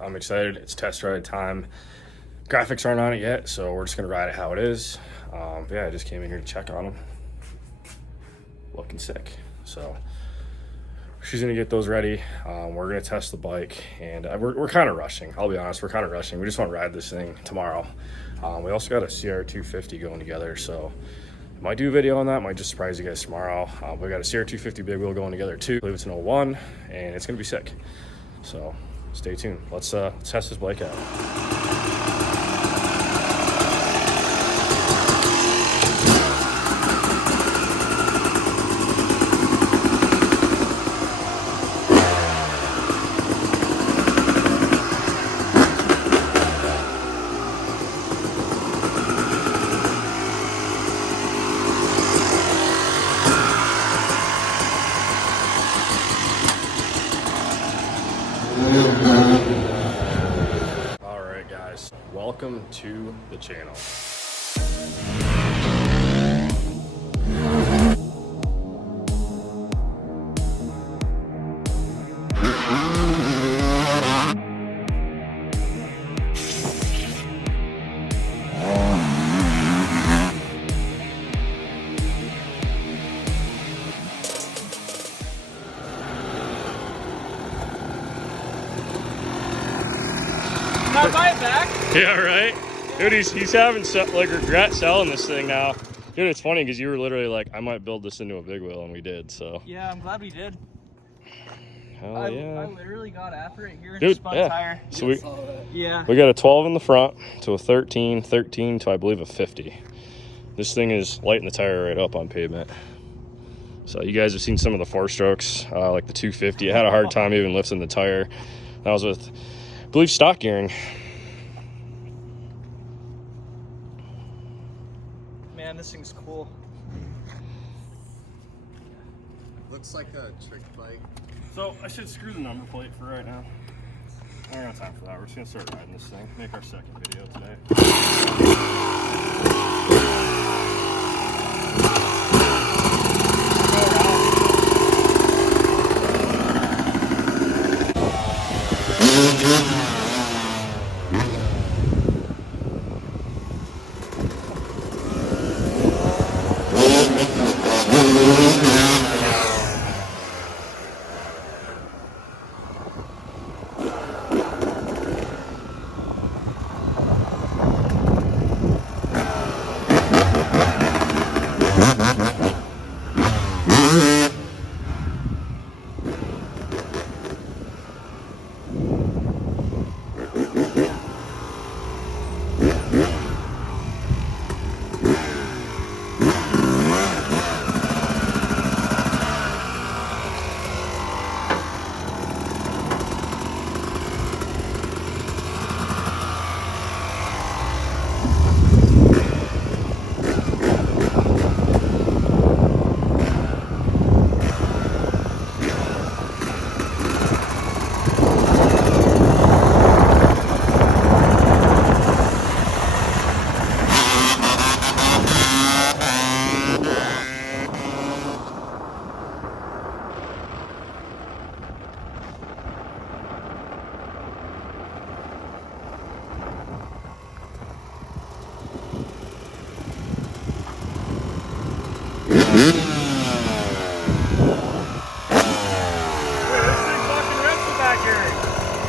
I'm excited. It's test ride time. Graphics aren't on it yet, so we're just gonna ride it how it is. But yeah, I just came in here to check on them. Looking sick. So she's gonna get those ready. We're gonna test the bike, and we're kind of rushing. I'll be honest, we're kind of rushing. We just want to ride this thing tomorrow. We also got a CR250 going together, so might do a video on that. Might just surprise you guys tomorrow. We got a CR250 big wheel going together too. I believe it's an 01, and it's gonna be sick. So stay tuned. Let's test this bike out. All right, guys, welcome to the channel. Can I buy it back? Yeah, right? Dude, he's having like regret selling this thing now. Dude, it's funny because you were literally like, I might build this into a big wheel, and we did, so. Yeah, I'm glad we did. Hell yeah. I literally got after it here and Dude, just spun a tire. So Yeah. we got a 12 in the front to a 13 to I believe a 50. This thing is lighting the tire right up on pavement. So you guys have seen some of the 4-strokes, like the 250. I had a hard time even lifting the tire. That was with, I believe, stock gearing. Man, this thing's cool. Looks like a trick bike. So I should screw the number plate for right now. I don't got time for that. We're just gonna start riding this thing. Make our second video today.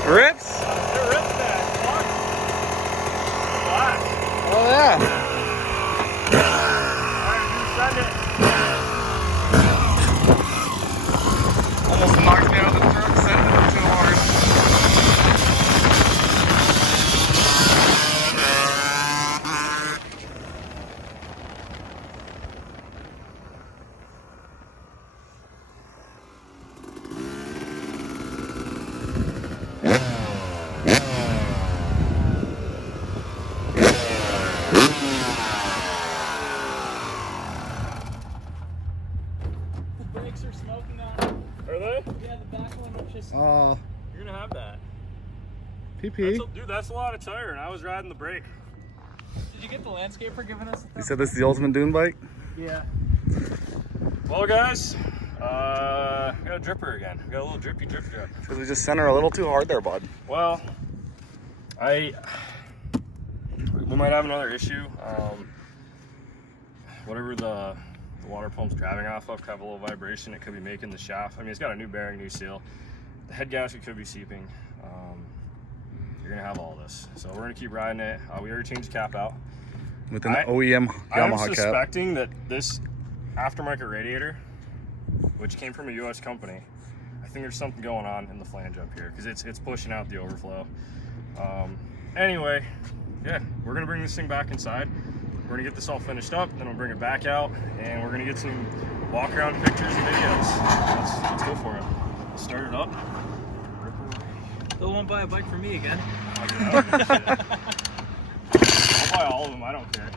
Rips? It rips that. Fuck. Black. Oh yeah. Alright, Almost knocked me out of the truck, sending it too hard. Brakes are smoking on. Are they? Yeah, the back one was just. You're gonna have that. PP. Dude, that's a lot of tire, and I was riding the brake. Did you get the landscaper giving us? You said this is the ultimate dune bike? Yeah. Well, guys, got a dripper again. Got a little drip. Because we just sent her a little too hard there, bud. Well, We might have another issue. Whatever the water pump's driving off of could have a little vibration. It could be making the shaft. I mean, it's got a new bearing, new seal. The head gasket could be seeping. You're gonna have all this. So we're gonna keep riding it. We already changed the cap out. With an OEM I'm Yamaha cap. suspecting that this aftermarket radiator, which came from a US company, I think there's something going on in the flange up here because it's pushing out the overflow. Anyway, yeah, we're gonna bring this thing back inside. We're gonna get this all finished up, then we'll bring it back out, and we're gonna get some walk around pictures and videos. Let's go for it. Start it up. Still won't buy a bike for me again. I'll buy all of them, I don't care.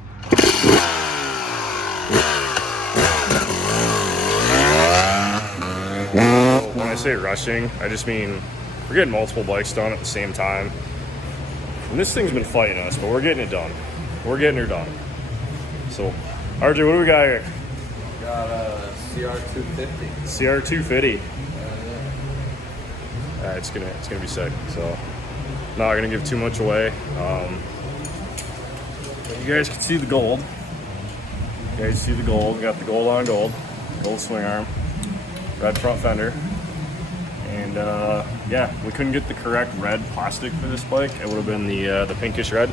When I say rushing, I just mean we're getting multiple bikes done at the same time. And this thing's been fighting us, but we're getting it done. We're getting her done. So, RJ, what do we got here? Got a CR250. CR250. It's gonna be sick. So, not gonna give too much away. You guys can see the gold. You guys see the gold. We got the gold on gold. Gold swing arm. Red front fender. And yeah, we couldn't get the correct red plastic for this bike. It would have been the pinkish red.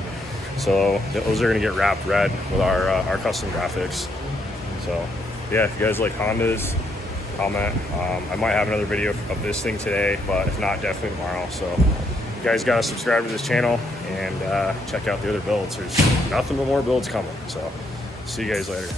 So those are gonna get wrapped red with our custom graphics. So yeah, if you guys like Hondas, comment. I might have another video of this thing today, but if not, definitely tomorrow. So you guys gotta subscribe to this channel and check out the other builds. There's nothing but more builds coming. So see you guys later.